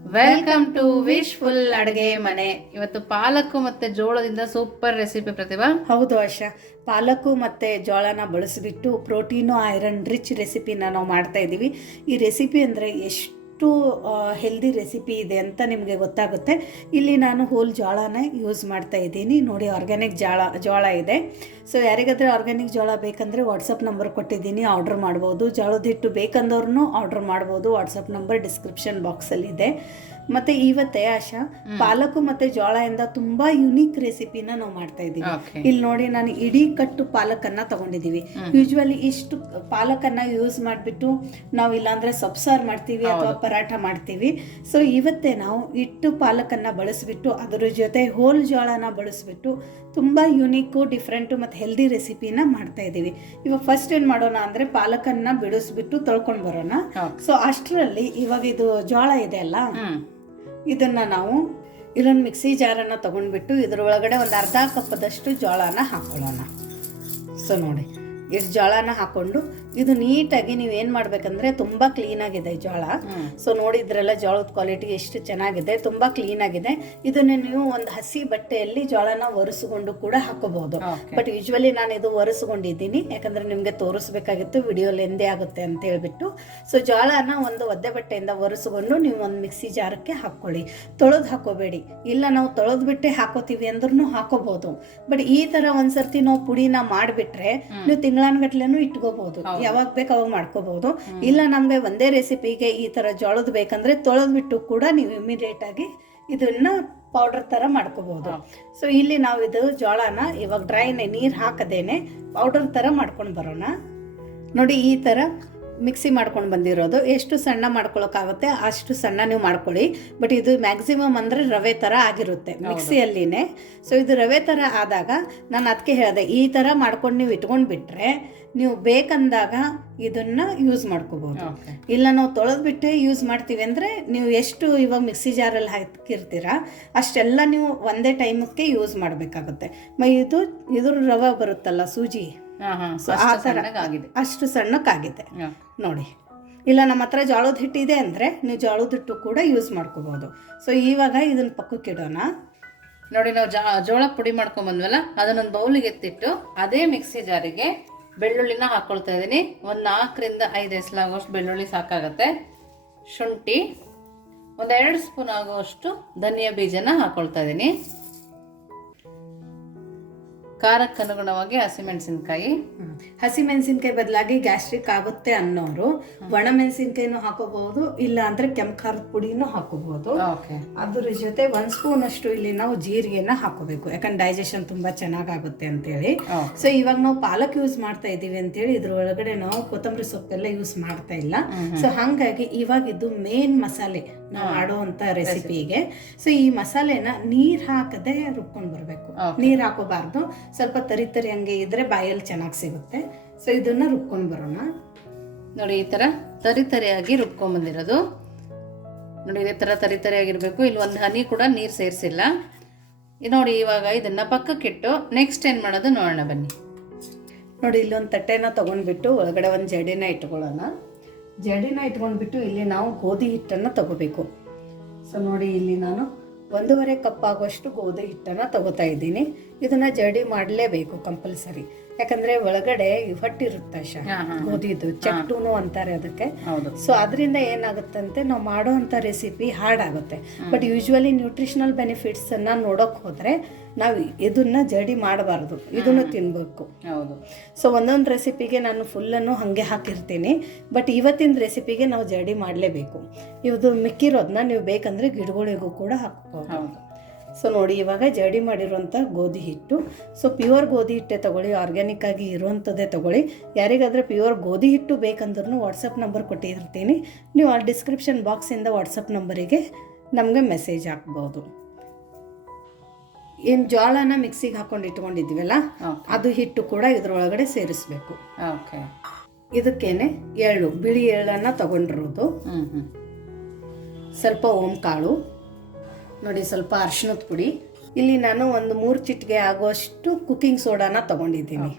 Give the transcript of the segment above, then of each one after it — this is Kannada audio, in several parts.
ವೆಲ್ಕಮ್ ಟು ವಿಶ್ಫುಲ್ ಅಡುಗೆ ಮನೆ. ಇವತ್ತು ಪಾಲಕ್ ಮತ್ತೆ ಜೋಳದಿಂದ ಸೂಪರ್ ರೆಸಿಪಿ ಪ್ರತಿಭಾ. ಹೌದು ಆಶಾ, ಪಾಲಕು ಮತ್ತು ಜೋಳನ ಬಳಸಿಬಿಟ್ಟು ಪ್ರೋಟೀನು ಐರನ್ ರಿಚ್ ರೆಸಿಪಿನ ನಾವು ಮಾಡ್ತಾ ಇದ್ದೀವಿ. ಈ ರೆಸಿಪಿ ಅಂದರೆ ಎಷ್ಟು ಹೆಲ್ದಿ ರೆಸಿಪಿ ಇದೆ ಅಂತ ನಿಮಗೆ ಗೊತ್ತಾಗುತ್ತೆ. ಇಲ್ಲಿ ನಾನು ಹೋಲ್ ಜೋಳನ ಯೂಸ್ ಮಾಡ್ತಾ ಇದ್ದೀನಿ. ನೋಡಿ, ಆರ್ಗ್ಯಾನಿಕ್ ಜೋಳ ಇದೆ. ಸೊ ಯಾರಿಗಾದ್ರೆ ಆರ್ಗ್ಯಾನಿಕ್ ಜೋಳ ಬೇಕಂದರೆ ವಾಟ್ಸಪ್ ನಂಬರ್ ಕೊಟ್ಟಿದ್ದೀನಿ, ಆರ್ಡರ್ ಮಾಡ್ಬೋದು. ಜೋಳದ ಹಿಟ್ಟು ಬೇಕಂದವ್ರೂ ಆರ್ಡರ್ ಮಾಡ್ಬೋದು. ವಾಟ್ಸಪ್ ನಂಬರ್ ಡಿಸ್ಕ್ರಿಪ್ಷನ್ ಬಾಕ್ಸಲ್ಲಿದೆ. ಮತ್ತು ಇವತ್ತೇ ಆಶಾ, ಪಾಲಕು ಮತ್ತು ಜೋಳದಿಂದ ತುಂಬ ಯುನೀಕ್ ರೆಸಿಪಿನ ನಾವು ಮಾಡ್ತಾ ಇದ್ದೀವಿ. ಇಲ್ಲಿ ನೋಡಿ, ನಾನು ಇಡೀ ಕಟ್ಟು ಪಾಲಕನ್ನು ತಗೊಂಡಿದ್ದೀವಿ. ಯೂಶ್ವಲಿ ಇಷ್ಟು ಪಾಲಕನ್ನು ಯೂಸ್ ಮಾಡಿಬಿಟ್ಟು ನಾವು ಇಲ್ಲಾಂದರೆ ಸೊಪ್ಸಾರು ಮಾಡ್ತೀವಿ ಅಥವಾ ಪರಾಠ ಮಾಡ್ತೀವಿ. ಸೊ ಇವತ್ತೇ ನಾವು ಇಟ್ಟು ಪಾಲಕನ್ನು ಬಳಸಿಬಿಟ್ಟು ಅದರ ಜೊತೆ ಹೋಲ್ ಜೋಳನ ಬಳಸಿಬಿಟ್ಟು ತುಂಬ ಯುನೀಕು, ಡಿಫ್ರೆಂಟು ಮತ್ತು ಹೆಲ್ದಿ ರೆಸಿಪಿನ ಮಾಡ್ತಾ ಇದ್ದೀವಿ. ಇವಾಗ ಫಸ್ಟ್ ಏನು ಮಾಡೋಣ ಅಂದರೆ ಪಾಲಕನ್ನು ಬಿಡಿಸ್ಬಿಟ್ಟು ತೊಳ್ಕೊಂಡು ಬರೋಣ. ಸೊ ಅಷ್ಟರಲ್ಲಿ ಇವಾಗ ಇದು ಜೋಳ ಇದೆ ಅಲ್ಲ, ಇದನ್ನು ನಾವು ಇಲ್ಲೊಂದು ಮಿಕ್ಸಿ ಜಾರನ್ನು ತೊಗೊಂಡ್ಬಿಟ್ಟು ಇದ್ರೊಳಗಡೆ ಒಂದು ಅರ್ಧ ಕಪ್ಪದಷ್ಟು ಜೋಳನ ಹಾಕ್ಕೊಳ್ಳೋಣ. ಸೊ ನೋಡಿ, ಇಷ್ಟು ಜೋಳನ ಹಾಕ್ಕೊಂಡು ಇದು ನೀಟಾಗಿ ನೀವೇನು ಮಾಡಬೇಕಂದ್ರೆ, ತುಂಬ ಕ್ಲೀನಾಗಿದೆ ಜೋಳ. ಸೊ ನೋಡಿದ್ರೆಲ್ಲ ಜೋಳದ ಕ್ವಾಲಿಟಿ ಎಷ್ಟು ಚೆನ್ನಾಗಿದೆ, ತುಂಬ ಕ್ಲೀನಾಗಿದೆ. ಇದನ್ನು ನೀವು ಒಂದು ಹಸಿ ಬಟ್ಟೆಯಲ್ಲಿ ಜೋಳನ ಒರೆಸ್ಕೊಂಡು ಕೂಡ ಹಾಕೋಬಹುದು. ಬಟ್ ಯೂಶ್ವಲಿ ನಾನು ಇದು ಒರೆಸ್ಕೊಂಡಿದ್ದೀನಿ, ಯಾಕಂದರೆ ನಿಮಗೆ ತೋರಿಸ್ಬೇಕಾಗಿತ್ತು, ವಿಡಿಯೋ ಲೆಂದೇ ಆಗುತ್ತೆ ಅಂತ ಹೇಳ್ಬಿಟ್ಟು. ಸೊ ಜೋಳನ ಒಂದು ಒದ್ದೆ ಬಟ್ಟೆಯಿಂದ ಒರೆಸ್ಕೊಂಡು ನೀವು ಒಂದು ಮಿಕ್ಸಿ ಜಾರಕ್ಕೆ ಹಾಕ್ಕೊಳ್ಳಿ. ತೊಳೆದು ಹಾಕೋಬೇಡಿ. ಇಲ್ಲ ನಾವು ತೊಳೆದು ಬಿಟ್ಟೆ ಹಾಕೋತೀವಿ ಅಂದ್ರೂ ಹಾಕೋಬಹುದು. ಬಟ್ ಈ ಥರ ಒಂದ್ಸರ್ತಿ ನಾವು ಪುಡಿನ ಮಾಡಿಬಿಟ್ರೆ ನೀವು ತಿಂಗಳಾನ್ಗಟ್ಲೆನೂ ಇಟ್ಕೋಬಹುದು. ಯಾವಾಗ ಬೇಕು ಅವಾಗ ಮಾಡ್ಕೋಬಹುದು. ಇಲ್ಲ ನಮಗೆ ಒಂದೇ ರೆಸಿಪಿಗೆ ಈ ಥರ ಜೋಳದ ಬೇಕಂದ್ರೆ ತೊಳೆದ್ಬಿಟ್ಟು ಕೂಡ ನೀವು ಇಮಿಡಿಯೇಟ್ ಆಗಿ ಇದನ್ನ ಪೌಡರ್ ಥರ ಮಾಡ್ಕೋಬಹುದು. ಸೊ ಇಲ್ಲಿ ನಾವು ಇದು ಜೋಳನ ಇವಾಗ ಡ್ರೈನೆ ನೀರು ಹಾಕದೇನೆ ಪೌಡರ್ ಥರ ಮಾಡ್ಕೊಂಡು ಬರೋಣ. ನೋಡಿ, ಈ ಥರ ಮಿಕ್ಸಿ ಮಾಡ್ಕೊಂಡು ಬಂದಿರೋದು. ಎಷ್ಟು ಸಣ್ಣ ಮಾಡ್ಕೊಳಕ್ಕಾಗುತ್ತೆ ಅಷ್ಟು ಸಣ್ಣ ನೀವು ಮಾಡ್ಕೊಳ್ಳಿ. ಬಟ್ ಇದು ಮ್ಯಾಕ್ಸಿಮಮ್ ಅಂದರೆ ರವೆ ಥರ ಆಗಿರುತ್ತೆ ಮಿಕ್ಸಿಯಲ್ಲಿನೇ. ಸೊ ಇದು ರವೆ ಥರ ಆದಾಗ ನಾನು ಅದಕ್ಕೆ ಹೇಳಿದೆ, ಈ ಥರ ಮಾಡ್ಕೊಂಡು ನೀವು ಇಟ್ಕೊಂಡು ಬಿಟ್ಟರೆ ನೀವು ಬೇಕಂದಾಗ ಇದನ್ನು ಯೂಸ್ ಮಾಡ್ಕೋಬೋದು. ಇಲ್ಲ ನಾವು ತೊಳೆದ್ಬಿಟ್ಟೆ ಯೂಸ್ ಮಾಡ್ತೀವಿ ಅಂದರೆ ನೀವು ಎಷ್ಟು ಇವಾಗ ಮಿಕ್ಸಿ ಜಾರಲ್ಲಿ ಹಾಕಿರ್ತೀರ ಅಷ್ಟೆಲ್ಲ ನೀವು ಒಂದೇ ಟೈಮಕ್ಕೆ ಯೂಸ್ ಮಾಡಬೇಕಾಗುತ್ತೆ. ಇದ್ರ ರವೆ ಬರುತ್ತಲ್ಲ, ಸೂಜಿ, ಆ ಥರ ಅಷ್ಟು ಸಣ್ಣಕ್ಕಾಗಿದೆ ನೋಡಿ. ಇಲ್ಲ ನಮ್ಮ ಹತ್ರ ಜೋಳದ ಹಿಟ್ಟಿದೆ ಅಂದರೆ ನೀವು ಜೋಳದ ಹಿಟ್ಟು ಕೂಡ ಯೂಸ್ ಮಾಡ್ಕೋಬೋದು. ಸೊ ಇವಾಗ ಇದನ್ನ ಪಕ್ಕಕ್ಕೆ ಇಡೋಣ. ನೋಡಿ, ನಾವು ಜೋಳ ಪುಡಿ ಮಾಡ್ಕೊಂಬಂದ್ವಲ್ಲ, ಅದನ್ನೊಂದು ಬೌಲಿಗೆ ಎತ್ತಿಟ್ಟು ಅದೇ ಮಿಕ್ಸಿ ಜಾರಿಗೆ ಬೆಳ್ಳುಳ್ಳಿನ ಹಾಕ್ಕೊಳ್ತಾ ಇದ್ದೀನಿ. ಒಂದು 4ರಿಂದ 5 ಎಸಲಾಗುವಷ್ಟು ಬೆಳ್ಳುಳ್ಳಿ ಸಾಕಾಗತ್ತೆ. ಶುಂಠಿ, ಒಂದು 2 ಸ್ಪೂನ್ ಆಗುವಷ್ಟು ಧನಿಯಾ ಬೀಜನ ಹಾಕ್ಕೊಳ್ತಾ ಇದ್ದೀನಿ. ಖಾರಕ್ಕೆ ಅನುಗುಣವಾಗಿ ಹಸಿಮೆಣಸಿನ್ಕಾಯಿ ಬದಲಾಗಿ ಗ್ಯಾಸ್ಟ್ರಿಕ್ ಆಗುತ್ತೆ ಅನ್ನೋರು ಒಣ ಮೆಣಸಿನ್ಕಾಯಿನೂ ಹಾಕೋಬಹುದು, ಇಲ್ಲ ಅಂದ್ರೆ ಕೆಂಪು ಖಾರದ ಪುಡಿನೂ ಹಾಕೋಬಹುದು. ಅದ್ರ ಜೊತೆ 1 ಸ್ಪೂನ್ ಅಷ್ಟು ಇಲ್ಲಿ ನಾವು ಜೀರಿಗೆನ ಹಾಕೋಬೇಕು, ಯಾಕಂದ್ರೆ ಡೈಜೆಷನ್ ತುಂಬಾ ಚೆನ್ನಾಗಾಗುತ್ತೆ ಅಂತೇಳಿ. ಸೊ ಇವಾಗ ನಾವು ಪಾಲಕ್ ಯೂಸ್ ಮಾಡ್ತಾ ಇದೀವಿ ಅಂತೇಳಿ ಇದ್ರ ಒಳಗಡೆ ನಾವು ಕೊತ್ತಂಬರಿ ಸೊಪ್ಪೆಲ್ಲ ಯೂಸ್ ಮಾಡ್ತಾ ಇಲ್ಲ. ಸೊ ಹಂಗಾಗಿ ಇವಾಗ ಇದು ಮೇನ್ ಮಸಾಲೆ ನಾವು ಮಾಡುವಂತ ರೆಸಿಪಿಗೆ. ಸೊ ಈ ಮಸಾಲೆನ ನೀರ್ ಹಾಕದೆ ರುಬ್ಕೊಂಡು ಬರ್ಬೇಕು, ನೀರ್ ಹಾಕೋಬಾರ್ದು. ಸ್ವಲ್ಪ ತರಿ ಹಂಗೆ ಇದ್ರೆ ಬಾಯಲ್ಲಿ ಚೆನ್ನಾಗಿ ಸಿಗುತ್ತೆ. ಸೊ ಇದನ್ನ ರುಬ್ಕೊಂಡು ಬರೋಣ. ನೋಡಿ, ಈ ತರ ತರಿಯಾಗಿ ರುಬ್ಕೊಂಡ್ ಬಂದಿರೋದು ನೋಡಿ, ಇದೇ ತರ ತರಿಯಾಗಿರ್ಬೇಕು. ಇಲ್ಲಿ ಒಂದು ಹನಿ ಕೂಡ ನೀರು ಸೇರಿಸಿಲ್ಲ ನೋಡಿ. ಇವಾಗ ಇದನ್ನ ಪಕ್ಕಕ್ಕಿಟ್ಟು ನೆಕ್ಸ್ಟ್ ಏನ್ ಮಾಡೋದು ನೋಡೋಣ ಬನ್ನಿ. ನೋಡಿ, ಇಲ್ಲೊಂದು ತಟ್ಟೆನ ತಗೊಂಡ್ಬಿಟ್ಟು ಒಳಗಡೆ ಒಂದು ಜಡಿನ ಇಟ್ಕೊಳ್ಳೋಣ. ಜಡಿನ ಇಟ್ಕೊಂಡ್ಬಿಟ್ಟು ಇಲ್ಲಿ ನಾವು ಗೋಧಿ ಹಿಟ್ಟನ್ನು ತಗೋಬೇಕು. ಸೊ ನೋಡಿ, ಇಲ್ಲಿ ನಾನು 1.5 ಕಪ್ ಆಗುವಷ್ಟು ಗೋಧಿ ಹಿಟ್ಟನ್ನು ತಗೋತಾ ಇದ್ದೀನಿ. ಇದನ್ನ ಜಡಿ ಮಾಡಲೇಬೇಕು ಕಂಪಲ್ಸರಿ, ಯಾಕಂದ್ರೆ ಒಳಗಡೆ ಹೊಟ್ಟಿರುತ್ತೆ ಗೋಧಿದು, ಚಟ್ಟುನು ಅಂತಾರೆ ಅದಕ್ಕೆ. ಸೊ ಅದರಿಂದ ಏನಾಗುತ್ತಂತೆ, ನಾವು ಮಾಡೋ ಅಂತ ರೆಸಿಪಿ ಹಾರ್ಡ್ ಆಗುತ್ತೆ. ಬಟ್ ಯೂಶ್ವಲಿ ನ್ಯೂಟ್ರಿಷನಲ್ ಬೆನಿಫಿಟ್ಸ್ ಅನ್ನ ನೋಡೋಕ್ ಹೋದ್ರೆ ನಾವು ಇದನ್ನ ಜಡಿ ಮಾಡಬಾರ್ದು, ಇದನ್ನು ತಿನ್ಬೇಕು. ಸೊ ಒಂದೊಂದು ರೆಸಿಪಿಗೆ ನಾನು ಫುಲ್ಲನ್ನು ಹಾಗೆ ಹಾಕಿರ್ತೀನಿ. ಬಟ್ ಇವತ್ತಿನ ರೆಸಿಪಿಗೆ ನಾವು ಜಡಿ ಮಾಡಲೇಬೇಕು. ಇದು ಮಿಕ್ಕಿರೋದನ್ನ ನೀವು ಬೇಕಂದ್ರೆ ಗಿಡಗಳಿಗೂ ಕೂಡ ಹಾಕ್ಬೋದು. ಸೊ ನೋಡಿ, ಇವಾಗ ಜಡಿ ಮಾಡಿರುವಂಥ ಗೋಧಿ ಹಿಟ್ಟು. ಸೊ ಪ್ಯೂರ್ ಗೋಧಿ ಹಿಟ್ಟೆ ತೊಗೊಳ್ಳಿ, ಆರ್ಗ್ಯಾನಿಕ್ ಆಗಿ ಇರುವಂಥದ್ದೇ ತೊಗೊಳ್ಳಿ. ಯಾರಿಗಾದರೆ ಪ್ಯೂರ್ ಗೋಧಿ ಹಿಟ್ಟು ಬೇಕಂದ್ರೂ ವಾಟ್ಸಪ್ ನಂಬರ್ ಕೊಟ್ಟಿರ್ತೀನಿ, ನೀವು ಆ ಡಿಸ್ಕ್ರಿಪ್ಷನ್ ಬಾಕ್ಸಿಂದ ವಾಟ್ಸಪ್ ನಂಬರಿಗೆ ನಮಗೆ ಮೆಸೇಜ್ ಹಾಕ್ಬೋದು. ಏನು ಜೋಳನ ಮಿಕ್ಸಿಗೆ ಹಾಕೊಂಡು ಇಟ್ಕೊಂಡಿದ್ವಲ್ಲ, ಅದು ಹಿಟ್ಟು ಕೂಡ ಇದ್ರೊಳಗಡೆ ಸೇರಿಸ್ಬೇಕು. ಇದಕ್ಕೇನೆ ಬಿಳಿ ಎಳ್ಳನ್ನು ತಗೊಂಡಿರೋದು, ಸ್ವಲ್ಪ ಓಂ ಕಾಳು ನೋಡಿ, ಸ್ವಲ್ಪ ಅರಿಶಿಣದ ಪುಡಿ. ಇಲ್ಲಿ ನಾನು ಒಂದು 3 ಚಿಟಿಕೆ ಆಗುವಷ್ಟು ಕುಕಿಂಗ್ ಸೋಡಾನ ತಗೊಂಡಿದ್ದೀನಿ.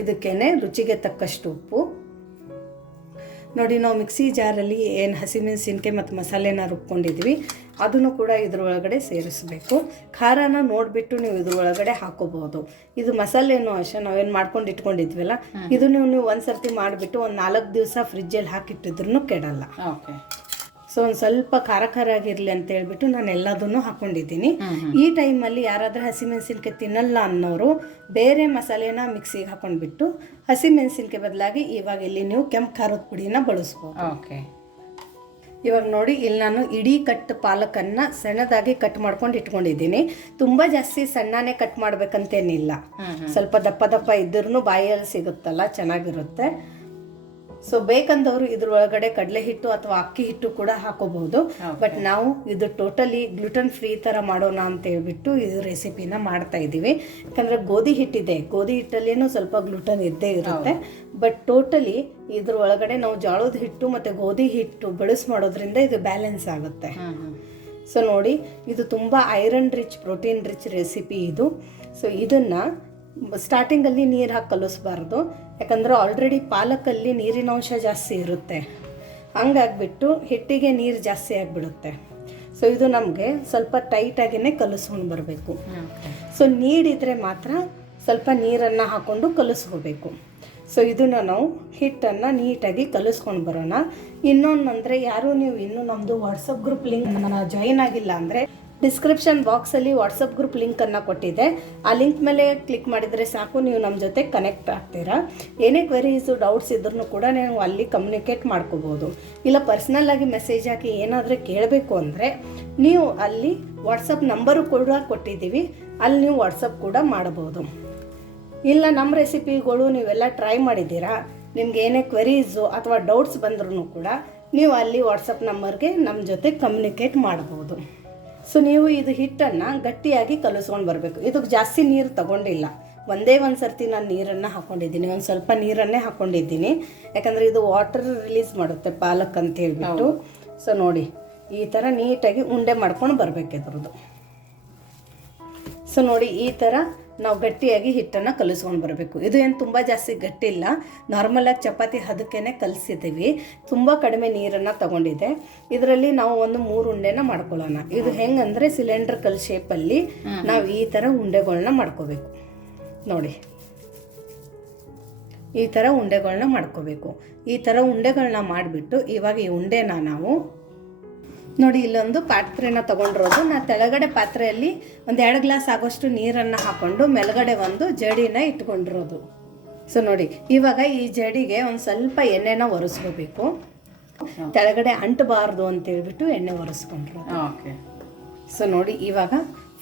ಇದಕ್ಕೇನೆ ರುಚಿಗೆ ತಕ್ಕಷ್ಟು ಉಪ್ಪು, ನೋಡಿ ನಾವು ಮಿಕ್ಸಿ ಜಾರಲ್ಲಿ ಏನು ಹಸಿಮೆಣಸಿನ್ಕಾಯಿ ಮತ್ತು ಮಸಾಲೆನ ರುಬ್ಕೊಂಡಿದ್ವಿ ಅದನ್ನು ಕೂಡ ಇದ್ರೊಳಗಡೆ ಸೇರಿಸಬೇಕು. ಖಾರನ ನೋಡಿಬಿಟ್ಟು ನೀವು ಇದ್ರೊಳಗಡೆ ಹಾಕೋಬಹುದು. ಇದು ಮಸಾಲೆನೂ ಅಷ್ಟೇ ನಾವೇನು ಮಾಡ್ಕೊಂಡು ಇಟ್ಕೊಂಡಿದ್ವಲ್ಲ ಇದು ನೀವು ಒಂದು ಸರ್ತಿ ಮಾಡಿಬಿಟ್ಟು ಒಂದು 4 ದಿವಸ ಫ್ರಿಜ್ಜಲ್ಲಿ ಹಾಕಿಟ್ಟಿದ್ರೂ ಕೆಡಲ್ಲ. ಓಕೆ. ಸೊ ಒಂದು ಸ್ವಲ್ಪ ಖಾರ ಖಾರ ಆಗಿರಲಿ ಅಂತ ಹೇಳ್ಬಿಟ್ಟು ನಾನು ಎಲ್ಲದನ್ನು ಹಾಕ್ಕೊಂಡಿದ್ದೀನಿ. ಈ ಟೈಮಲ್ಲಿ ಯಾರಾದರೂ ಹಸಿಮೆಣಸಿನ್ಕಾಯಿ ತಿನ್ನಲ್ಲ ಅನ್ನೋರು ಬೇರೆ ಮಸಾಲೆನ ಮಿಕ್ಸಿಗೆ ಹಾಕೊಂಡ್ಬಿಟ್ಟು ಹಸಿಮೆಣಸಿನ್ಕಾಯಿ ಬದಲಾಗಿ ಇವಾಗ ಇಲ್ಲಿ ನೀವು ಕೆಂಪು ಖಾರದ ಪುಡಿನ ಬಳಸ್ಬೋದು. ಓಕೆ. ಇವಾಗ ನೋಡಿ ಇಲ್ಲಿ ನಾನು ಇಡೀ ಕಟ್ ಪಾಲಕನ್ನು ಸಣ್ಣದಾಗಿ ಕಟ್ ಮಾಡ್ಕೊಂಡು ಇಟ್ಕೊಂಡಿದ್ದೀನಿ. ತುಂಬ ಜಾಸ್ತಿ ಸಣ್ಣನೇ ಕಟ್ ಮಾಡ್ಬೇಕಂತೇನಿಲ್ಲ, ಸ್ವಲ್ಪ ದಪ್ಪ ದಪ್ಪ ಇದ್ರೂ ಬಾಯಲ್ಲಿ ಸಿಗುತ್ತಲ್ಲ ಚೆನ್ನಾಗಿರುತ್ತೆ. ಸೊ ಬೇಕಂದವರು ಇದ್ರೊಳಗಡೆ ಕಡಲೆ ಹಿಟ್ಟು ಅಥವಾ ಅಕ್ಕಿ ಹಿಟ್ಟು ಕೂಡ ಹಾಕೋಬಹುದು. ಬಟ್ ನಾವು ಇದು ಟೋಟಲಿ ಗ್ಲುಟನ್ ಫ್ರೀ ಥರ ಮಾಡೋಣ ಅಂತ ಹೇಳ್ಬಿಟ್ಟು ಇದು ರೆಸಿಪಿನ ಮಾಡ್ತಾ ಇದ್ದೀವಿ. ಯಾಕಂದರೆ ಗೋಧಿ ಹಿಟ್ಟಿದೆ, ಗೋಧಿ ಹಿಟ್ಟಲ್ಲಿನೂ ಸ್ವಲ್ಪ ಗ್ಲುಟನ್ ಇದ್ದೇ ಇರುತ್ತೆ. ಬಟ್ ಟೋಟಲಿ ಇದ್ರೊಳಗಡೆ ನಾವು ಜೋಳದ ಹಿಟ್ಟು ಮತ್ತು ಗೋಧಿ ಹಿಟ್ಟು ಬಳಸಿ ಮಾಡೋದ್ರಿಂದ ಇದು ಬ್ಯಾಲೆನ್ಸ್ ಆಗುತ್ತೆ. ಸೊ ನೋಡಿ ಇದು ತುಂಬ iron rich, protein rich recipe ಇದು. ಸೊ ಇದನ್ನು ಸ್ಟಾರ್ಟಿಂಗಲ್ಲಿ ನೀರು ಹಾಕಿ ಕಲಿಸ್ಬಾರ್ದು, ಯಾಕಂದರೆ ಆಲ್ರೆಡಿ ಪಾಲಕಲ್ಲಿ ನೀರಿನಾಂಶ ಜಾಸ್ತಿ ಇರುತ್ತೆ. ಹಂಗಾಗ್ಬಿಟ್ಟು ಹಿಟ್ಟಿಗೆ ನೀರು ಜಾಸ್ತಿ ಆಗಿಬಿಡುತ್ತೆ. ಸೊ ಇದು ನಮಗೆ ಸ್ವಲ್ಪ ಟೈಟಾಗಿಯೇ ಕಲಿಸ್ಕೊಂಡು ಬರಬೇಕು. ಸೊ ನೀಡಿದರೆ ಮಾತ್ರ ಸ್ವಲ್ಪ ನೀರನ್ನು ಹಾಕ್ಕೊಂಡು ಕಲಿಸ್ಕೋಬೇಕು. ಸೊ ಇದನ್ನು ನಾವು ಹಿಟ್ಟನ್ನು ನೀಟಾಗಿ ಕಲಿಸ್ಕೊಂಡು ಬರೋಣ. ಇನ್ನೊಂದಂದರೆ ಯಾರು ನೀವು ಇನ್ನೂ ನಮ್ಮದು ವಾಟ್ಸಪ್ ಗ್ರೂಪ್ ಲಿಂಕ್ ಜಾಯಿನ್ ಆಗಿಲ್ಲ ಅಂದರೆ ಡಿಸ್ಕ್ರಿಪ್ಷನ್ ಬಾಕ್ಸಲ್ಲಿ ವಾಟ್ಸಪ್ ಗ್ರೂಪ್ ಲಿಂಕನ್ನು ಕೊಟ್ಟಿದ್ದೆ. ಆ ಲಿಂಕ್ ಮೇಲೆ ಕ್ಲಿಕ್ ಮಾಡಿದರೆ ಸಾಕು, ನೀವು ನಮ್ಮ ಜೊತೆ ಕನೆಕ್ಟ್ ಆಗ್ತೀರಾ. ಏನೇ ಕ್ವೆರೀಸು ಡೌಟ್ಸ್ ಇದ್ರೂ ಕೂಡ ನೀವು ಅಲ್ಲಿ ಕಮ್ಯುನಿಕೇಟ್ ಮಾಡ್ಕೋಬೋದು. ಇಲ್ಲ ಪರ್ಸ್ನಲ್ಲಾಗಿ ಮೆಸೇಜ್ ಹಾಕಿ ಏನಾದರೂ ಕೇಳಬೇಕು ಅಂದರೆ ನೀವು ಅಲ್ಲಿ ವಾಟ್ಸಪ್ ನಂಬರು ಕೂಡ ಕೊಟ್ಟಿದ್ದೀವಿ, ಅಲ್ಲಿ ನೀವು ವಾಟ್ಸಪ್ ಕೂಡ ಮಾಡಬಹುದು. ಇಲ್ಲ ನಮ್ಮ ರೆಸಿಪಿಗಳು ನೀವೆಲ್ಲ ಟ್ರೈ ಮಾಡಿದ್ದೀರಾ, ನಿಮ್ಗೆ ಏನೇ ಕ್ವೆರೀಸು ಅಥವಾ ಡೌಟ್ಸ್ ಬಂದ್ರೂ ಕೂಡ ನೀವು ಅಲ್ಲಿ ವಾಟ್ಸಪ್ ನಂಬರ್ಗೆ ನಮ್ಮ ಜೊತೆ ಕಮ್ಯುನಿಕೇಟ್ ಮಾಡ್ಬೋದು. ಸೊ ನೀವು ಇದು ಹಿಟ್ಟನ್ನು ಗಟ್ಟಿಯಾಗಿ ಕಲಿಸ್ಕೊಂಡು ಬರಬೇಕು. ಇದಕ್ಕೆ ಜಾಸ್ತಿ ನೀರು ತಗೊಂಡಿಲ್ಲ, ಒಂದೇ ಒಂದು ಸರ್ತಿ ನಾನು ನೀರನ್ನು ಹಾಕ್ಕೊಂಡಿದ್ದೀನಿ, ಒಂದು ಸ್ವಲ್ಪ ನೀರನ್ನೇ ಹಾಕ್ಕೊಂಡಿದ್ದೀನಿ. ಯಾಕಂದರೆ ಇದು ವಾಟರ್ ರಿಲೀಸ್ ಮಾಡುತ್ತೆ ಪಾಲಕ್ ಅಂತ ಹೇಳ್ಬಿಟ್ಟು. ಸೊ ನೋಡಿ ಈ ಥರ ನೀಟಾಗಿ ಉಂಡೆ ಮಾಡ್ಕೊಂಡು ಬರಬೇಕು ಇದ್ರದ್ದು. ಸೊ ನೋಡಿ ಈ ಥರ ನಾವು ಗಟ್ಟಿಯಾಗಿ ಹಿಟ್ಟನ್ನು ಕಲಿಸ್ಕೊಂಡು ಬರಬೇಕು. ಇದು ಏನು ತುಂಬ ಜಾಸ್ತಿ ಗಟ್ಟಿ ಇಲ್ಲ, ನಾರ್ಮಲಾಗಿ ಚಪಾತಿ ಹದಕ್ಕೇ ಕಲಿಸಿದ್ದೀವಿ. ತುಂಬ ಕಡಿಮೆ ನೀರನ್ನು ತಗೊಂಡಿದೆ. ಇದರಲ್ಲಿ ನಾವು ಒಂದು 3 ಉಂಡೆನ ಮಾಡ್ಕೊಳ್ಳೋಣ. ಇದು ಹೆಂಗಂದರೆ ಸಿಲಿಂಡ್ರಿಕಲ್ ಶೇಪಲ್ಲಿ ನಾವು ಈ ಥರ ಉಂಡೆಗಳನ್ನ ಮಾಡ್ಕೋಬೇಕು. ನೋಡಿ ಈ ಥರ ಉಂಡೆಗಳನ್ನ ಮಾಡ್ಕೋಬೇಕು. ಈ ಥರ ಉಂಡೆಗಳನ್ನ ಮಾಡಿಬಿಟ್ಟು ಇವಾಗ ಈ ಉಂಡೆನ ನಾವು ನೋಡಿ ಇಲ್ಲೊಂದು ಪಾತ್ರೆನ ತೊಗೊಂಡಿರೋದು. ನಾನು ತೆಳಗಡೆ ಪಾತ್ರೆಯಲ್ಲಿ 1-2 ಗ್ಲಾಸ್ ಆಗೋಷ್ಟು ನೀರನ್ನು ಹಾಕ್ಕೊಂಡು ಮೇಲ್ಗಡೆ ಒಂದು ಜಡಿನ ಇಟ್ಕೊಂಡಿರೋದು. ಸೊ ನೋಡಿ ಇವಾಗ ಈ ಜಡಿಗೆ ಒಂದು ಸ್ವಲ್ಪ ಎಣ್ಣೆನ ಒರೆಸ್ಕೋಬೇಕು. ತೆಳಗಡೆ ಅಂಟಬಾರ್ದು ಅಂತೇಳ್ಬಿಟ್ಟು ಎಣ್ಣೆ ಒರೆಸ್ಕೊಂಡ್ರು. ಸೊ ನೋಡಿ ಇವಾಗ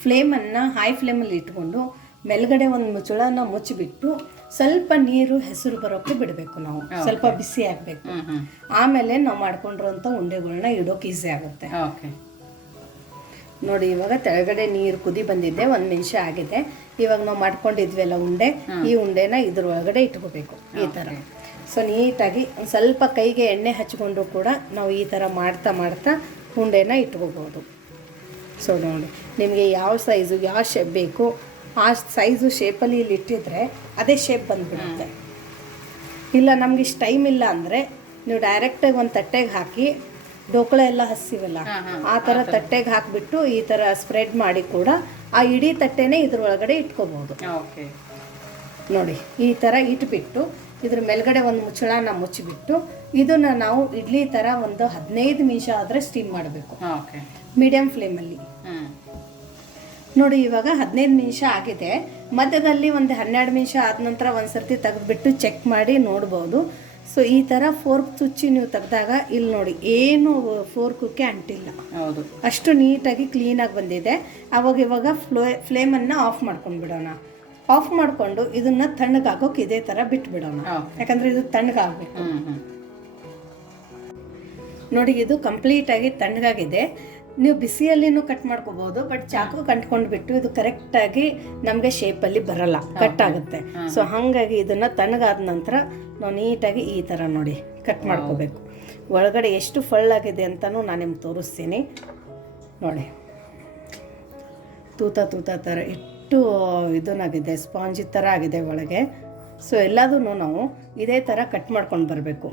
ಫ್ಲೇಮನ್ನು ಹೈ ಫ್ಲೇಮಲ್ಲಿ ಇಟ್ಕೊಂಡು ಮೇಲ್ಗಡೆ ಒಂದು ಮುಚ್ಚಳನ ಮುಚ್ಚಿಬಿಟ್ಟು ಸ್ವಲ್ಪ ನೀರು ಹೆಸರು ಬರೋಕ್ಕೆ ಬಿಡಬೇಕು. ನಾವು ಸ್ವಲ್ಪ ಬಿಸಿ ಆಗಬೇಕು. ಆಮೇಲೆ ನಾವು ಮಾಡ್ಕೊಂಡಿರೋಂಥ ಉಂಡೆಗಳನ್ನ ಇಡೋಕೆ ಈಸಿ ಆಗುತ್ತೆ. ನೋಡಿ ಇವಾಗ ತೆಳಗಡೆ ನೀರು ಕುದಿ ಬಂದಿದೆ, 1 ನಿಮಿಷ ಆಗಿದೆ. ಇವಾಗ ನಾವು ಮಾಡ್ಕೊಂಡಿದ್ವಲ್ಲ ಉಂಡೆ, ಈ ಉಂಡೆನ ಇದ್ರೊಳಗಡೆ ಇಟ್ಕೋಬೇಕು ಈ ಥರ. ಸೊ ನೀಟಾಗಿ ಒಂದು ಸ್ವಲ್ಪ ಕೈಗೆ ಎಣ್ಣೆ ಹಚ್ಕೊಂಡು ಕೂಡ ನಾವು ಈ ಥರ ಮಾಡ್ತಾ ಮಾಡ್ತಾ ಉಂಡೆನ ಇಟ್ಕೋಬೋದು. ಸೊ ನೋಡಿ ನಿಮಗೆ ಯಾವ ಸೈಜು ಯಾವ ಶೇಪ್ ಬೇಕು ಆ ಸೈಜು ಶೇಪಲ್ಲಿ ಇಲ್ಲಿ ಇಟ್ಟಿದ್ರೆ ಅದೇ ಶೇಪ್ ಬಂದುಬಿಡುತ್ತೆ. ಇಲ್ಲ ನಮ್ಗೆ ಇಷ್ಟು ಟೈಮ್ ಇಲ್ಲ ಅಂದರೆ ನೀವು ಡೈರೆಕ್ಟಾಗಿ ಒಂದು ತಟ್ಟೆಗೆ ಹಾಕಿ ಡೋಕಳ ಎಲ್ಲ ಹಸಿವಲ್ಲ ಆ ಥರ ತಟ್ಟೆಗೆ ಹಾಕಿಬಿಟ್ಟು ಈ ಥರ ಸ್ಪ್ರೆಡ್ ಮಾಡಿ ಕೂಡ ಆ ಇಡೀ ತಟ್ಟೆನೇ ಇದ್ರೊಳಗಡೆ ಇಟ್ಕೋಬೋದು. ನೋಡಿ ಈ ಥರ ಇಟ್ಬಿಟ್ಟು ಇದ್ರ ಮೇಲ್ಗಡೆ ಒಂದು ಮುಚ್ಚಳನ ಮುಚ್ಚಿಬಿಟ್ಟು ಇದನ್ನು ನಾವು ಇಡ್ಲಿ ಥರ ಒಂದು 15 ನಿಮಿಷ ಆದರೆ ಸ್ಟೀಮ್ ಮಾಡಬೇಕು ಮೀಡಿಯಮ್ ಫ್ಲೇಮಲ್ಲಿ. ನೋಡಿ ಇವಾಗ 15 ನಿಮಿಷ ಆಗಿದೆ. ಮಧ್ಯದಲ್ಲಿ ಒಂದು 12 ನಿಮಿಷ ಆದ ನಂತರ ಒಂದು ಸರ್ತಿ ತೆಗೆದುಬಿಟ್ಟು ಚೆಕ್ ಮಾಡಿ ನೋಡ್ಬೋದು. ಸೊ ಈ ಥರ ಫೋರ್ಕ್ ಚುಚ್ಚಿ ನೀವು ತೆಗೆದಾಗ ಇಲ್ಲಿ ನೋಡಿ ಏನು ಫೋರ್ಕಕ್ಕೆ ಅಂಟಿಲ್ಲ, ಅಷ್ಟು ನೀಟಾಗಿ ಕ್ಲೀನಾಗಿ ಬಂದಿದೆ. ಇವಾಗ ಫ್ಲೇಮನ್ನು ಆಫ್ ಮಾಡ್ಕೊಂಡ್ಬಿಡೋಣ. ಆಫ್ ಮಾಡಿಕೊಂಡು ಇದನ್ನು ತಣ್ಣಗಾಗೋಕೆ ಇದೇ ಥರ ಬಿಟ್ಬಿಡೋಣ, ಯಾಕಂದರೆ ಇದು ತಣ್ಣಗಾಗಬೇಕು. ನೋಡಿ ಇದು ಕಂಪ್ಲೀಟಾಗಿ ತಣ್ಣಗಾಗಿದೆ. ನೀವು ಬಿಸಿಯಲ್ಲಿನೂ ಕಟ್ ಮಾಡ್ಕೋಬಹುದು, ಬಟ್ ಚಾಕು ಕಂಟ್ಕೊಂಡ್ಬಿಟ್ಟು ಇದು ಕರೆಕ್ಟಾಗಿ ನಮಗೆ ಶೇಪಲ್ಲಿ ಬರಲ್ಲ, ಕಟ್ ಆಗುತ್ತೆ. ಸೊ ಹಾಗಾಗಿ ಇದನ್ನು ತಣ್ಣಗಾದ ನಂತರ ನಾವು ನೀಟಾಗಿ ಈ ಥರ ನೋಡಿ ಕಟ್ ಮಾಡ್ಕೋಬೇಕು. ಒಳಗಡೆ ಎಷ್ಟು ಫಳ್ಳಾಗಿದೆ ಅಂತಲೂ ನಾನು ನಿಮ್ಗೆ ತೋರಿಸ್ತೀನಿ. ನೋಡಿ ತೂತ ಥರ ಎಷ್ಟು ಇದನ್ನಾಗಿದೆ, ಸ್ಪಾಂಜಿ ಥರ ಆಗಿದೆ ಒಳಗೆ. ಸೊ ಎಲ್ಲದೂ ನಾವು ಇದೇ ಥರ ಕಟ್ ಮಾಡ್ಕೊಂಡು ಬರಬೇಕು.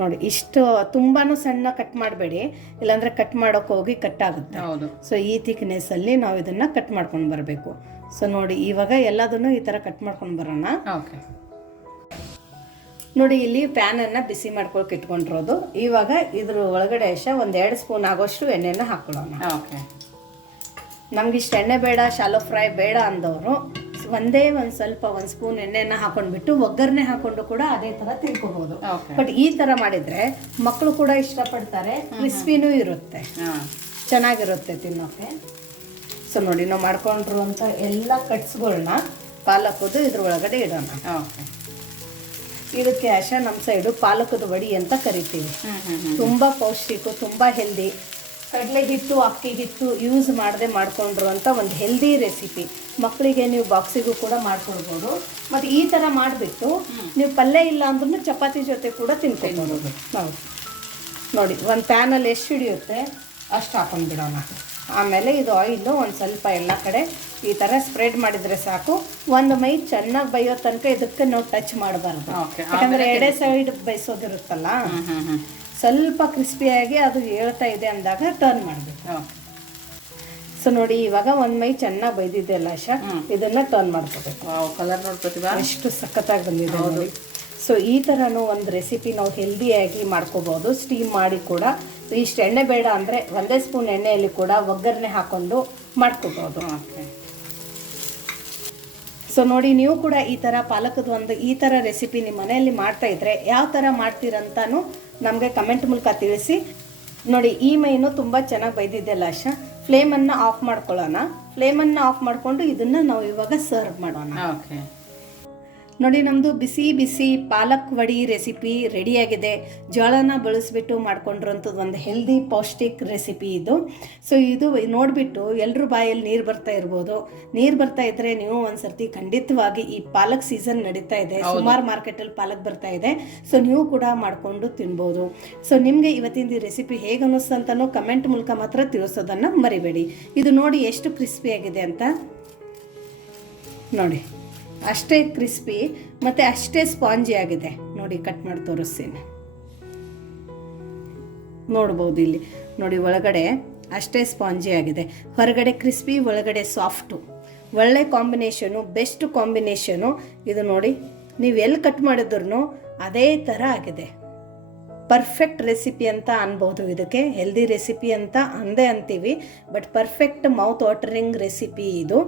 ನೋಡಿ ಇಷ್ಟು ತುಂಬಾ ಸಣ್ಣ ಕಟ್ ಮಾಡಬೇಡಿ, ಇಲ್ಲಾಂದರೆ ಕಟ್ ಮಾಡೋಕೆ ಹೋಗಿ ಕಟ್ ಆಗುತ್ತೆ. ಹೌದು. ಸೊ ಈ ಥಿಕ್ನೆಸ್ಸಲ್ಲಿ ನಾವು ಇದನ್ನು ಕಟ್ ಮಾಡ್ಕೊಂಡು ಬರಬೇಕು. ಸೊ ನೋಡಿ ಇವಾಗ ಎಲ್ಲದನ್ನು ಈ ಥರ ಕಟ್ ಮಾಡ್ಕೊಂಡು ಬರೋಣ. ಓಕೆ. ನೋಡಿ ಇಲ್ಲಿ ಪ್ಯಾನನ್ನು ಬಿಸಿ ಮಾಡ್ಕೊಳಕ್ಕೆ ಇಟ್ಕೊಂಡಿರೋದು. ಇವಾಗ ಇದ್ರ ಒಳಗಡೆ ಒಂದು 2 ಸ್ಪೂನ್ ಆಗೋಷ್ಟು ಎಣ್ಣೆನ ಹಾಕೊಳ್ಳೋಣ. ಓಕೆ. ನಮ್ಗೆ ಇಷ್ಟು ಎಣ್ಣೆ ಬೇಡ, ಶಾಲೋ ಫ್ರೈ ಬೇಡ ಅಂದವರು ಒಂದು ಸ್ಪೂನ್ ಎಣ್ಣೆನ ಹಾಕೊಂಡ್ಬಿಟ್ಟು ಒಗ್ಗರಣೆ ಹಾಕೊಂಡು ಕೂಡ ಅದೇ ಥರ ತಿನ್ಕೋಬಹುದು. ಬಟ್ ಈ ಥರ ಮಾಡಿದರೆ ಮಕ್ಕಳು ಕೂಡ ಇಷ್ಟಪಡ್ತಾರೆ, ಕ್ರಿಸ್ಪಿನೂ ಇರುತ್ತೆ, ಚೆನ್ನಾಗಿರುತ್ತೆ ತಿನ್ನೋಕ್ಕೆ. ಸೊ ನೋಡಿ ನಾವು ಮಾಡ್ಕೊಂಡಿರುವಂಥ ಎಲ್ಲ ಕಟ್ಸ್ಗಳನ್ನ ಪಾಲಕದ್ದು ಇದ್ರ ಒಳಗಡೆ ಇಡೋಣ. ಓಕೆ. ಇದಕ್ಕೆ ಆಶಾ ನಮ್ಮ ಸೈಡು ಪಾಲಕದ ವಡಿ ಅಂತ ಕರಿತೀವಿ. ತುಂಬ ಪೌಷ್ಟಿಕ, ತುಂಬ ಹೆಲ್ದಿ. ಕಡಲೆ ಹಿಟ್ಟು, ಅಕ್ಕಿ ಹಿಟ್ಟು ಯೂಸ್ ಮಾಡದೆ ಮಾಡ್ಕೊಂಡಿರುವಂಥ ಒಂದು ಹೆಲ್ದಿ ರೆಸಿಪಿ. ಮಕ್ಕಳಿಗೆ ನೀವು ಬಾಕ್ಸಿಗೂ ಕೂಡ ಮಾಡ್ಕೊಡ್ಬೋದು. ಮತ್ತು ಈ ಥರ ಮಾಡಿಬಿಟ್ಟು ನೀವು ಪಲ್ಯ ಇಲ್ಲ ಅಂದ್ರೂ ಚಪಾತಿ ಜೊತೆ ಕೂಡ ತಿನ್ಕೊಬೋದು. ಹೌದು. ನೋಡಿ ಒಂದು ಪ್ಯಾನಲ್ಲಿ ಎಷ್ಟು ಹಿಡಿಯುತ್ತೆ ಅಷ್ಟು ಹಾಕೊಂಡ್ಬಿಡೋಣ. ಆಮೇಲೆ ಇದು ಆಯಿಲು ಒಂದು ಸ್ವಲ್ಪ ಎಲ್ಲ ಕಡೆ ಈ ಥರ ಸ್ಪ್ರೆಡ್ ಮಾಡಿದರೆ ಸಾಕು. ಒಂದು ಮೈ ಚೆನ್ನಾಗಿ ಬೇಯೋ ತನಕ ಇದಕ್ಕೆ ನಾವು ಟಚ್ ಮಾಡಬಾರ್ದು. ಯಾಕಂದರೆ ಎಡೆ ಸೈಡ್ ಬೇಯಿಸೋದಿರುತ್ತಲ್ಲ, ಸ್ವಲ್ಪ ಕ್ರಿಸ್ಪಿಯಾಗಿ ಅದು ಹೇಳ್ತಾ ಇದೆ ಅಂದಾಗ ಟರ್ನ್ ಮಾಡಬೇಕು. ಸೊ ನೋಡಿ ಇವಾಗ ಒಂದು ಮೈ ಚೆನ್ನಾಗಿ ಬೈದಿದೆಯಲ್ಲ ಆಶಾ, ಇದನ್ನು ಟರ್ನ್ ಮಾಡ್ಕೋಬೇಕು. ಕಲರ್ ನೋಡ್ಕೊತೀವ ಎಷ್ಟು ಸಖತ್ತಾಗಿ ಬಂದಿದೆ ನೋಡಿ. ಸೊ ಈ ಥರನೂ ಒಂದು ರೆಸಿಪಿ ನಾವು ಹೆಲ್ದಿಯಾಗಿ ಮಾಡ್ಕೋಬೋದು, ಸ್ಟೀಮ್ ಮಾಡಿ ಕೂಡ. ಇಷ್ಟು ಎಣ್ಣೆ ಬೇಡ ಅಂದರೆ 1 ಸ್ಪೂನ್ ಎಣ್ಣೆಯಲ್ಲಿ ಕೂಡ ಒಗ್ಗರಣೆ ಹಾಕ್ಕೊಂಡು ಮಾಡ್ಕೋಬೋದು. ಸೊ ನೋಡಿ ನೀವು ಕೂಡ ಈ ಥರ ಪಾಲಕದ ಈ ಥರ ರೆಸಿಪಿ ನಿಮ್ಮ ಮನೆಯಲ್ಲಿ ಮಾಡ್ತಾ ಇದ್ರೆ ಯಾವ ಥರ ಮಾಡ್ತೀರಂತಾನು ನಮಗೆ ಕಮೆಂಟ್ ಮೂಲಕ ತಿಳಿಸಿ. ನೋಡಿ ಈ ಮೈನು ತುಂಬ ಚೆನ್ನಾಗಿ ಬೈದಿದ್ದೆಲ್ಲ ಆಶಾ, ಫ್ಲೇಮನ್ನು ಆಫ್ ಮಾಡ್ಕೊಳ್ಳೋಣ. ಫ್ಲೇಮನ್ನು ಆಫ್ ಮಾಡಿಕೊಂಡು ಇದನ್ನು ನಾವು ಇವಾಗ ಸರ್ವ್ ಮಾಡೋಣ. ಓಕೆ. ನೋಡಿ ನಮ್ಮದು ಬಿಸಿ ಬಿಸಿ ಪಾಲಕ್ ವಡಿ ರೆಸಿಪಿ ರೆಡಿಯಾಗಿದೆ. ಜೋಳನ ಬಳಸಿಬಿಟ್ಟು ಮಾಡ್ಕೊಂಡಿರೋಂಥದ್ದು ಒಂದು ಹೆಲ್ದಿ ಪೌಷ್ಟಿಕ್ ರೆಸಿಪಿ ಇದು. ಸೊ ಇದು ನೋಡಿಬಿಟ್ಟು ಎಲ್ಲರೂ ಬಾಯಲ್ಲಿ ನೀರು ಬರ್ತಾ ಇರ್ಬೋದು. ನೀರು ಬರ್ತಾ ಇದ್ದರೆ ನೀವು ಒಂದು ಸರ್ತಿ ಖಂಡಿತವಾಗಿ, ಈ ಪಾಲಕ್ ಸೀಸನ್ ನಡೀತಾ ಇದೆ, ಸುಮಾರು ಮಾರ್ಕೆಟಲ್ಲಿ ಪಾಲಕ್ ಬರ್ತಾ ಇದೆ. ಸೊ ನೀವು ಕೂಡ ಮಾಡಿಕೊಂಡು ತಿನ್ಬೋದು. ಸೊ ನಿಮಗೆ ಇವತ್ತಿನ ಈ ರೆಸಿಪಿ ಹೇಗೆ ಅನ್ನಿಸ್ತು ಅಂತಲೂ ಕಮೆಂಟ್ ಮೂಲಕ ಮಾತ್ರ ತಿಳಿಸೋದನ್ನು ಮರಿಬೇಡಿ. ಇದು ನೋಡಿ ಎಷ್ಟು ಕ್ರಿಸ್ಪಿಯಾಗಿದೆ ಅಂತ. ನೋಡಿ ಅಷ್ಟೇ ಕ್ರಿಸ್ಪಿ ಮತ್ತು ಅಷ್ಟೇ ಸ್ಪಾಂಜಿ ಆಗಿದೆ. ನೋಡಿ ಕಟ್ ಮಾಡಿ ತೋರಿಸ್ತೀನಿ, ನೋಡ್ಬೋದು ಇಲ್ಲಿ. ನೋಡಿ ಒಳಗಡೆ ಅಷ್ಟೇ ಸ್ಪಾಂಜಿ ಆಗಿದೆ, ಹೊರಗಡೆ ಕ್ರಿಸ್ಪಿ, ಒಳಗಡೆ ಸಾಫ್ಟು. ಒಳ್ಳೆ ಕಾಂಬಿನೇಷನು, ಬೆಸ್ಟ್ ಕಾಂಬಿನೇಷನು ಇದು. ನೋಡಿ ನೀವು ಎಲ್ಲಿ ಕಟ್ ಮಾಡಿದ್ರು ಅದೇ ಥರ ಆಗಿದೆ. ಪರ್ಫೆಕ್ಟ್ ರೆಸಿಪಿ ಅಂತ ಅನ್ಬೋದು. ಇದಕ್ಕೆ ಹೆಲ್ದಿ ರೆಸಿಪಿ ಅಂತ ಅಂತೀವಿ, but perfect mouth watering recipe ಇದು.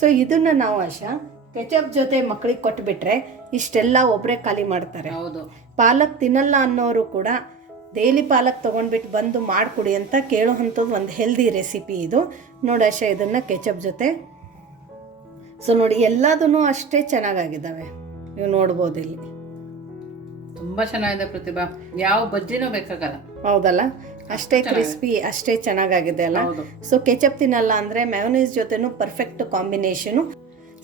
ಸೊ ಇದನ್ನು ನಾವು ಆಶಾ ಕೆಚಪ್ ಜೊತೆ ಮಕ್ಕಳಿಗೆ ಕೊಟ್ಬಿಟ್ರೆ ಇಷ್ಟೆಲ್ಲ ಒಬ್ಬರೇ ಖಾಲಿ ಮಾಡ್ತಾರೆ. ಹೌದು. ಪಾಲಕ್ ತಿನ್ನಲ್ಲ ಅನ್ನೋರು ಕೂಡ ಡೈಲಿ ಪಾಲಕ್ ತೊಗೊಂಡ್ಬಿಟ್ಟು ಬಂದು ಮಾಡಿಕೊಡಿ ಅಂತ ಕೇಳುವಂಥದ್ದು ಒಂದು ಹೆಲ್ದಿ ರೆಸಿಪಿ ಇದು. ನೋಡಿ ಆಶಾ ಇದನ್ನು ಕೆಚಪ್ ಜೊತೆ. ಸೊ ನೋಡಿ ಎಲ್ಲದೂ ಅಷ್ಟೇ ಚೆನ್ನಾಗಿದ್ದಾವೆ, ನೀವು ನೋಡ್ಬೋದು ಇಲ್ಲಿ. ತುಂಬ ಚೆನ್ನಾಗಿದೆ ಪ್ರತಿಭಾ, ಯಾವ ಬಜ್ಜಿನೂ ಬೇಕಾಗಲ್ಲ. ಹೌದಲ್ಲ, ಅಷ್ಟೇ ಕ್ರಿಸ್ಪಿ, ಅಷ್ಟೇ ಚೆನ್ನಾಗಿದೆ ಅಲ್ಲ. ಸೊ ಕೆಚಪ್ ತಿನ್ನಲ್ಲ ಅಂದರೆ ಮ್ಯಾಯೋನೈಸ್ ಜೊತೆನೂ ಪರ್ಫೆಕ್ಟ್ ಕಾಂಬಿನೇಷನು.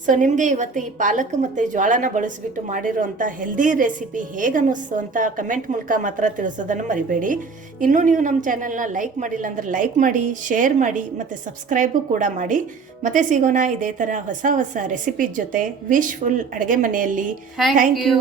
ಸೊ ನಿಮಗೆ ಇವತ್ತು ಈ ಪಾಲಕ್ ಮತ್ತು ಜೋಳನ ಬಳಸಿಬಿಟ್ಟು ಮಾಡಿರೋಂಥ ಹೆಲ್ದಿ ರೆಸಿಪಿ ಹೇಗೆ ಅನ್ನಿಸ್ತು ಅಂತ ಕಮೆಂಟ್ ಮೂಲಕ ಮಾತ್ರ ತಿಳಿಸೋದನ್ನು ಮರಿಬೇಡಿ. ಇನ್ನೂ ನೀವು ನಮ್ಮ ಚಾನಲ್ನ ಲೈಕ್ ಮಾಡಿಲ್ಲ ಅಂದರೆ ಲೈಕ್ ಮಾಡಿ, ಶೇರ್ ಮಾಡಿ ಮತ್ತು ಸಬ್ಸ್ಕ್ರೈಬು ಕೂಡ ಮಾಡಿ. ಮತ್ತೆ ಸಿಗೋಣ ಇದೇ ಥರ ಹೊಸ ಹೊಸ ರೆಸಿಪಿ ಜೊತೆ. ವಿಶ್ ಫುಲ್ ಅಡುಗೆ ಮನೆಯಲ್ಲಿ. Thank you.